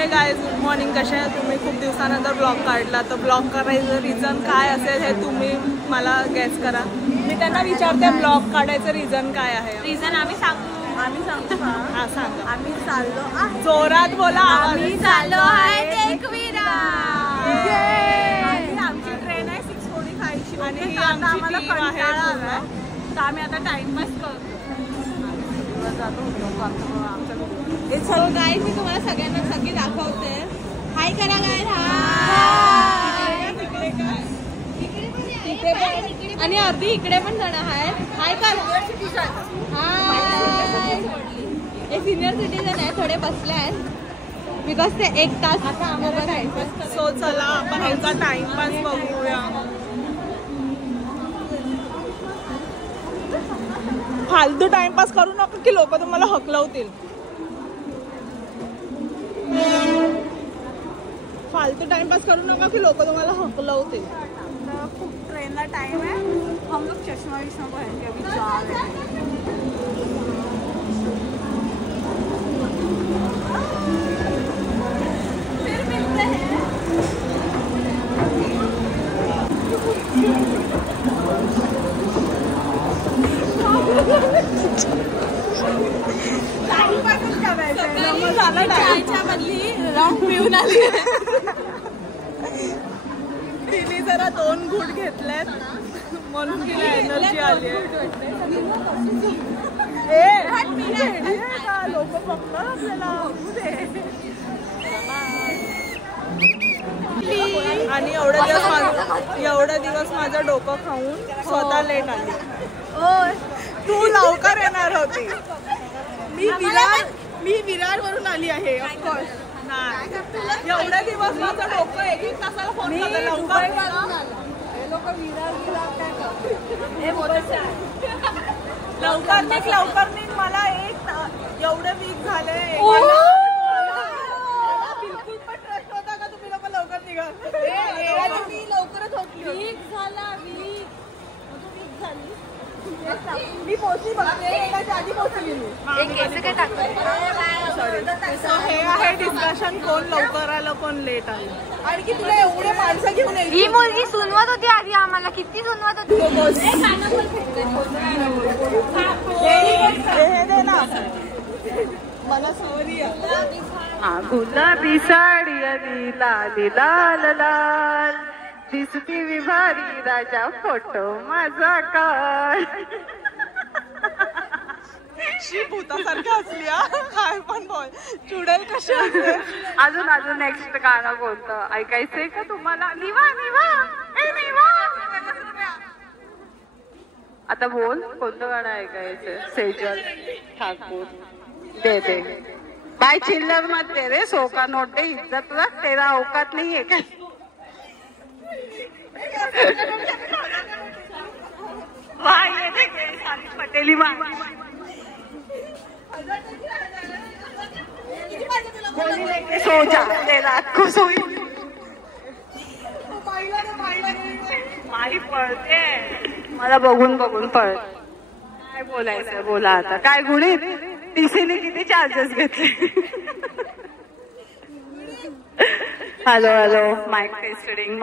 हे guys, good morning. कसे आहे तुम्ही? खूप दिवसानंतर ब्लॉग काढला, तर ब्लॉग करायचं रिझन काय असेल हे तुम्ही मला गेस करा. मी त्यांना विचारते ब्लॉग काढायचं रिझन काय आहे. रिझन आम्ही सांगतो. हा सांगा. आम्ही चाललो आहे, जोरात बोला. आम्ही चाललो आहे एकविरा. आमची ट्रेन आहे 6:45 ची आणि ही आता आमची आम्हाला टीम आहे कंटाळा पूर्ण. आलाय, तर आम्ही आता टाइमपास करतो. चलो गाईज, मी तुम्हाला सगळ्यांना सगळी दाखवते. हाय करा गाईज. आणि अर्धी इकडे पण जण आहेत. हाय करा. हे सिनियर सिटीजन आहे, थोडे बसले आहेत बिकॉज ते 1 तास आता उभं राहायचं. सो चला आपण ह्यांचा टाइमपास बघूया. फालतू टाइमपास करू नका की लोक तुम्हाला हकलवतील. फालतू टाइमपास करू नका की लोक तुम्हाला हकलवतील. खूप ट्रेनला टाइम है, हम लोग चश्मा विश्मा पहन के अभी जा रहे हैं. फिर मिलते हैं. चायच्या बदली राऊंड पिऊन आली. तिने जरा 2 घूट घेतलेत म्हणून तिला एनर्जी आली आहे. लोक बघणार आपल्याला. आणि एवढे दिवस माझं डोकं खाऊन स्वतः लेट आली. तू लवकर येणार होती. मी विरार वरून आली आहे. ऑफकोर्स एवढे दिवस माझं डोकं 1 तासाला फोन करते. लवकर निघ. मला एवढे वीक झाले. बिलकुल पण ट्रस्ट होता का तुम्ही लोक लवकर निघाल? मी लवकरच होती. वीक झाला. मी पोहोचली बघते. आधी पोहोचली मी. हे आहे डिस्कशन, कोण लवकर आलं कोण लेट आलं. आणि की तुला एवढे माणसं घेऊन ही मुलगी सुनवत होती आधी आम्हाला. किती सुनवत होती. मला सॉरी. गुलाबी साडी आणि लाली लाल लाल दिसती विभारी राजा फोटो माझा काय. शी भूतासारखी असली. काय पण बोल. चुडेल कशी असते. अजून नेक्स्ट गाणं कोणतं ऐकायचंय का तुम्हाला? निवा निवा ए निवा. आता बोल, कोणतं गाणं ऐकायचं? सेजल ठाकूर दे दे. बाय चिल्लर मत तेरे 100 का नोट दे. इज्जत रख, तेरा औकात नहीं है क्या? पटेली सोचा तेरा को सोई माई पळते. मला बघून पळत. काय बोलायचं बोला आता. काय गुणित टीसीने किती चार्जेस घेतले? Hello mic testing.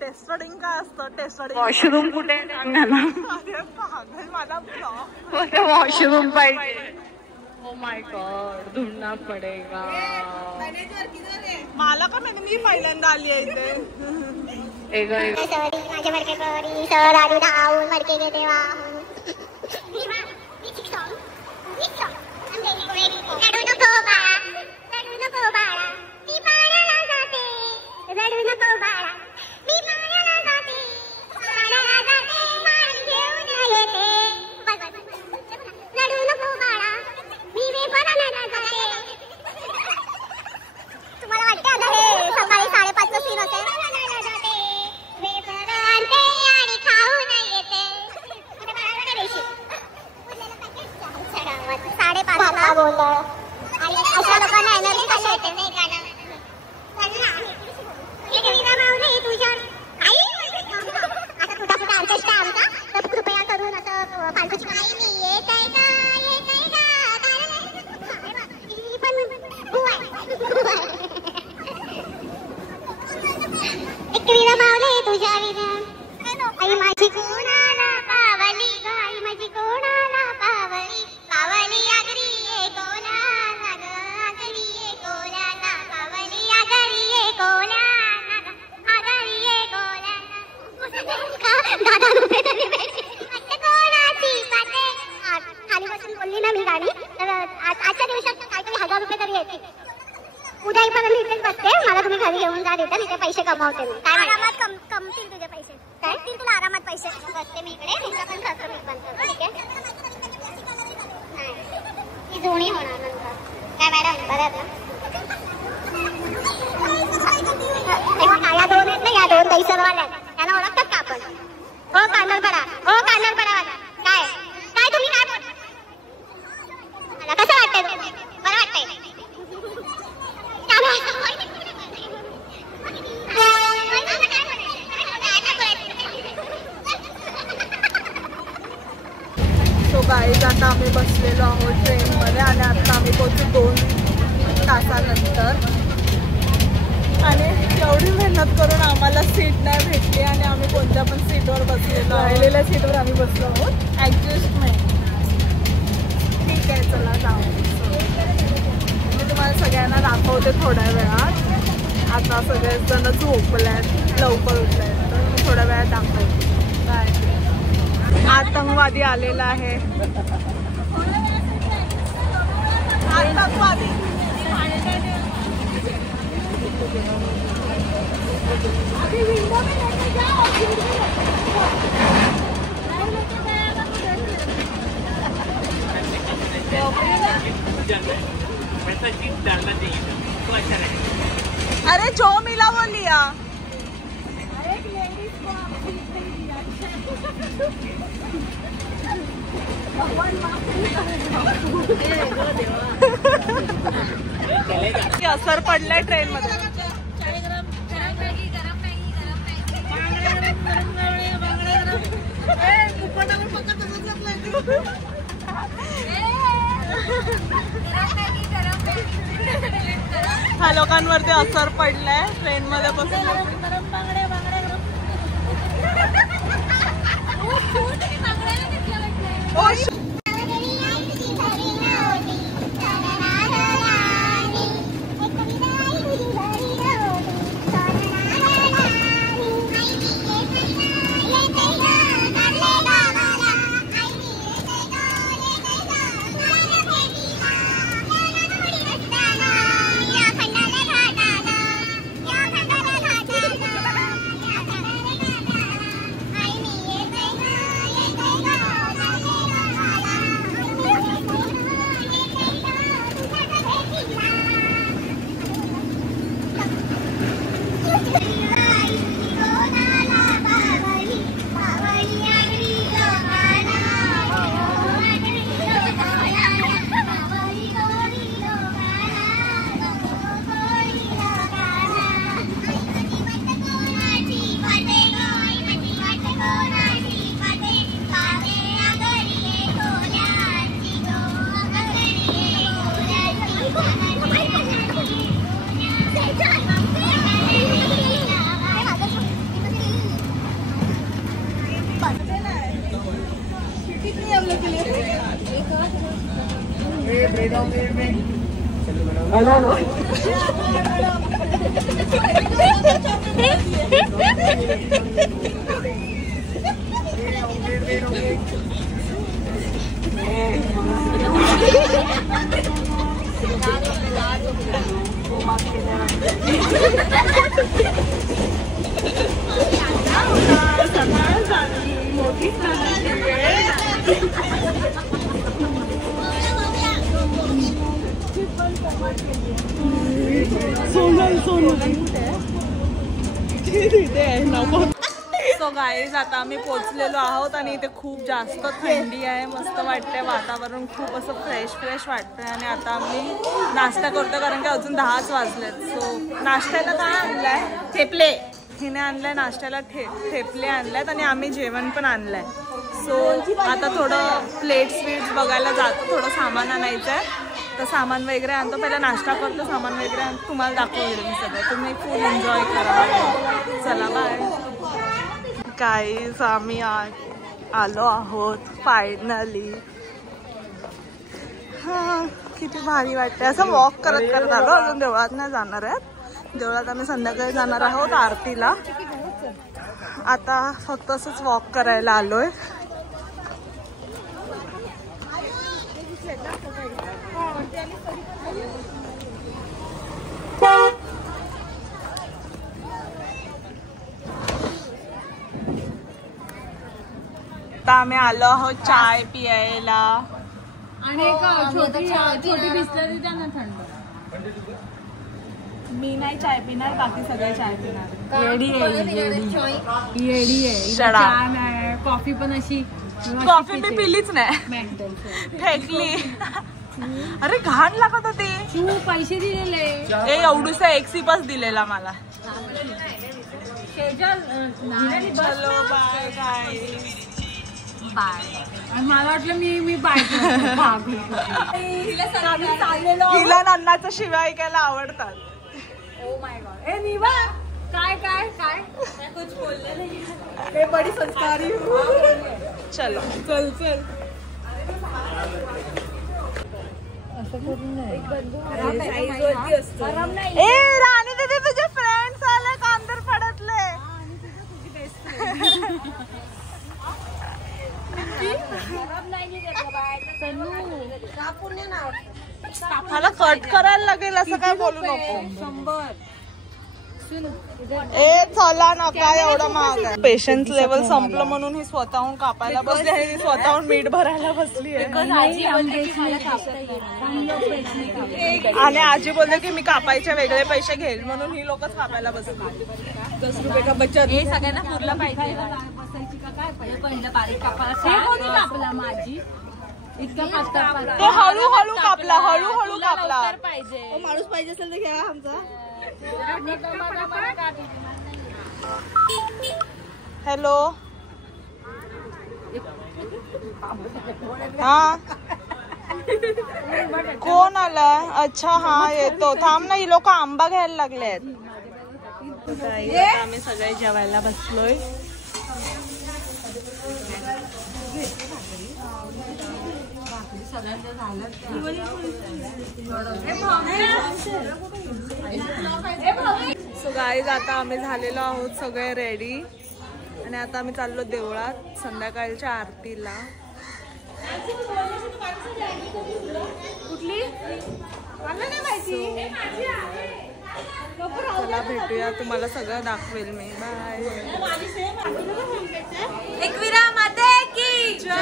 टेस्टिंग काय असतं? टेस्टिंग वॉशरूम कुठे सांगा ना. माझा वॉशरूम पाहिजे. ओ माय गॉड, ढूंढना पडेगा. मला का मी पहिल्यांदा आली आहे इथे. माझे मडके करी सर आधी धावून मडके घेते वाहून. रडू नको बाळा, रडू नको बाळा, मी पाण्याला जाते. रडू नको बाळा, मी पाण्याला जाते. पाण्याला जाते, पाणी घेऊन येते. रडू नको बाळा, मी पाण्याला जाते. तुम्हाला वाटते आता हे सकाळी 5:30चं सीन असेल? वेफर आणते आणि खाऊन येते. 10 रुपये तरी भेटतील. कोणाची पाटे खाली बसून बोलली ना मी गाणी तर आजच्या दिवसात काहीतरी 1000 रुपये तरी येतील. उद्या पण मी इथेच बसते. मला तुम्ही घरी घेऊन जा देता इथे पैसे कमावते मी. काय आरामात कमतील तुझे पैसे. काय तुला आरामात पैसे बसते मी इकडे. तुमचा पण खर्च मी पण करते. ठीक आहे ती जुनी होणार नंतर. काय मॅडम बरं ना या 2 आहेत ना या 2 दैसरवाल्या त्यांना ओळखतात का आपण. हो कानरपडा काय काय तुम्ही काय बोलता. मला कसं वाटतंय बरं वाटतंय. सो गाईज आता आम्ही बसलेलो आहोत ट्रेनमध्ये आणि आता आम्ही पोहोचू 2 तासानंतर. आणि एवढी मेहनत करून आम्हाला सीट नाही भेटली आणि आम्ही कोणत्या पण सीटवर बसलेलो. राहिलेल्या सीटवर आम्ही बसलो आहोत. ॲडजस्टमेंट ठीक आहे चला जाऊ. मी तुम्हाला सगळ्यांना दाखवते थोड्या वेळात. आता सगळेजण झोपल्यात लवकर उठल्यात तर मी थोड्या वेळात दाखवते. काय आतंकवादी आलेला आहे. आतंकवादी अरे जो मिला वो लिया. असर पडलाय ट्रेन मध्ये. ह्या लोकांवरती असर पडलाय ट्रेन मध्ये बसून. सो गाईज आता आम्ही पोचलेलो आहोत आणि इथे खूप जास्त थंडी आहे. मस्त वाटतंय वातावरण. खूप असं फ्रेश वाटतंय. आणि आता आम्ही नाश्ता करतो कारण की अजून 10च वाजलेत. सो नाश्त्याला काय आणलाय? थेपले. हिने आणलाय नाश्त्याला थेपले आणल्यात आणि आम्ही जेवण पण आणलंय. सो आता थोडं प्लेट्स वीट्स बघायला जातो. थोडं सामान आणायचं आहे तर सामान वगैरे आणतो. पहिला नाश्ता करतो सामान वगैरे आणतो. तुम्हाला दाखवलं मी सगळं. तुम्ही फुल एन्जॉय करा. चला बाय. गाईज आम्ही आलो आहोत फायनली. हा किती भारी वाटते. असं वॉक करत आलो. अजून देवळात नाही जाणार आहेत. देवळात आम्ही संध्याकाळी जाणार आहोत आरतीला. आता फक्त असंच वॉक करायला आलोय. आता आम्ही आलो आहोत चाय पियायला. आणि एक छोटी बिस्लरी द्या ना थंड. मी नाही चाय पिणार, बाकी सगळे चाय पिणार. येडी आहे. Shut up. छान आहे. कॉफी पण अशी कॉफी मी पिलीच नाही, फेकली. अरे घाण लागत होती. तू पैसे दिलेले एवढूसा एक सिपच दिलेला मला. चलो बाय गाईस. आणि मला वाटलं मी बाय हिला नन्नाचं शिव्या ऐकायला आवडतात. Oh my God. ए निवा काय काय काय कुछ बोलले नाही. मैं बड़ी संस्कारी हूँ. चलो चल चल. ए राणी दीदी तुझे फ्रेंड्स आले कांदर पडतले. मला कट करायला लागेल असं काय बोलू नको. 100 ए चला नका एवढं महाग आहे. पेशन्स लेवल संपलं म्हणून ही स्वतःहून कापायला बसली आहे. ही स्वतःहून मीठ भरायला बसली आहे. आणि आजी बोलते की मी कापायचे वेगळे पैसे घेईल म्हणून ही लोकच कापायला बसली. 10 रुपये का बचत. हे सगळ्यांना पुरलं पाहिजे. पहिलं बारीक कापायला माझी इतका पातळ तो हळूहळू कापला, हळूहळू कापला. पाहिजे. माणूस पाहिजे असेल तर घ्या आमचा. हॅलो हा कोण आलाय? अच्छा हा येतो. थांब ना, ही लोक आंबा घ्यायला लागलेत. आम्ही सगळे जेवायला बसलोय. सो गाईज आता आम्ही झालेलो आहोत सगळे रेडी आणि आता आम्ही चाललो देवळात संध्याकाळच्या आरतीला. कुठली चला भेटूया, तुम्हाला सगळं दाखवेल मी. बाय. एकविरा माते की जय.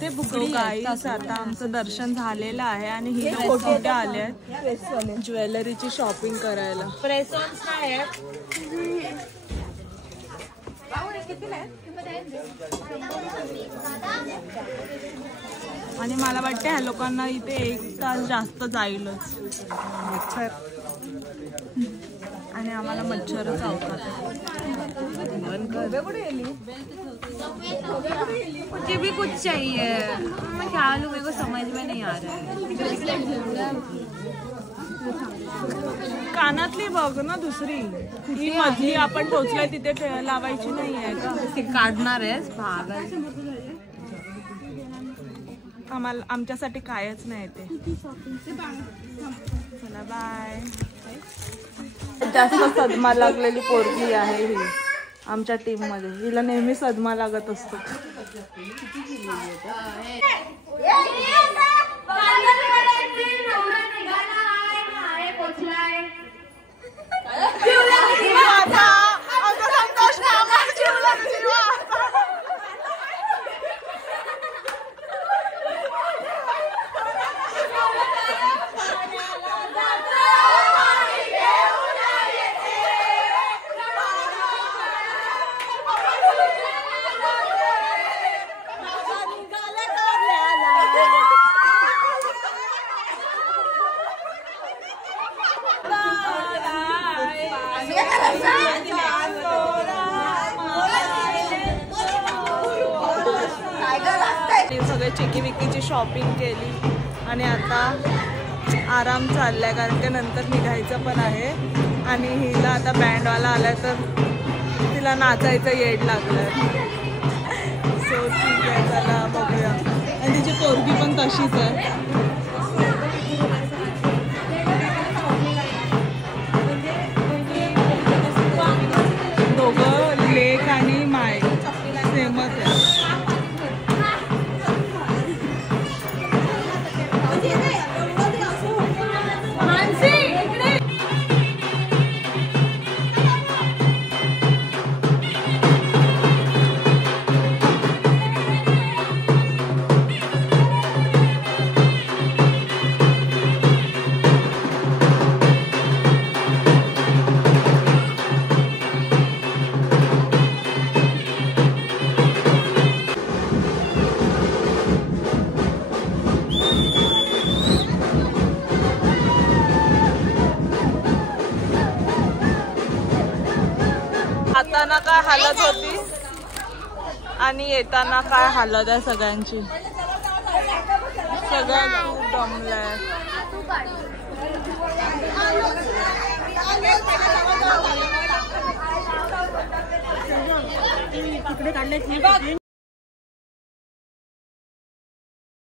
ते बुकडी गाईस आता आमचं दर्शन झालेलं आहे आणि ही लोक कुठे आले आहेत ज्वेलरीची शॉपिंग करायला. प्रेसॉन्स नाही आणि मला वाटतं ह्या लोकांना इथे 1 तास जास्त जाईलच. मच्छर आणि आम्हाला मच्छरच आवतात. मुझे भी कुछ चाहिए. मैं क्या लूं, मेरे को समझ में नहीं आ रहा है. कानातली बघ ना दुसरी. ही मधली आपण टोचलाय तिथे लावायची नाही आहे का? ते काढणार आहेस पागल. आम्हाला आमच्यासाठी कायच नाही ते. चला बाय. जास्त सदमा लागलेली पोरगी आहे ही आमच्या टीम मध्ये. हिला नेहमी सदमा लागत असतो. सगळे चिकी विकीची शॉपिंग केली आणि आता आराम चाललाय कारण की नंतर निघायचं पण आहे. आणि हिला आता बँडवाला आलाय तर तिला नाचायचं येड लागलं. सो ठीक आहे, चला बघूया. आणि तिची पोरगी पण तशीच आहे. दोघं लेक आणि माय सेमच आहे. जाताना काय हालत होती आणि येताना काय हालत आहे सगळ्यांची. सगळ्या खूप दमलाय. तिकडे काढले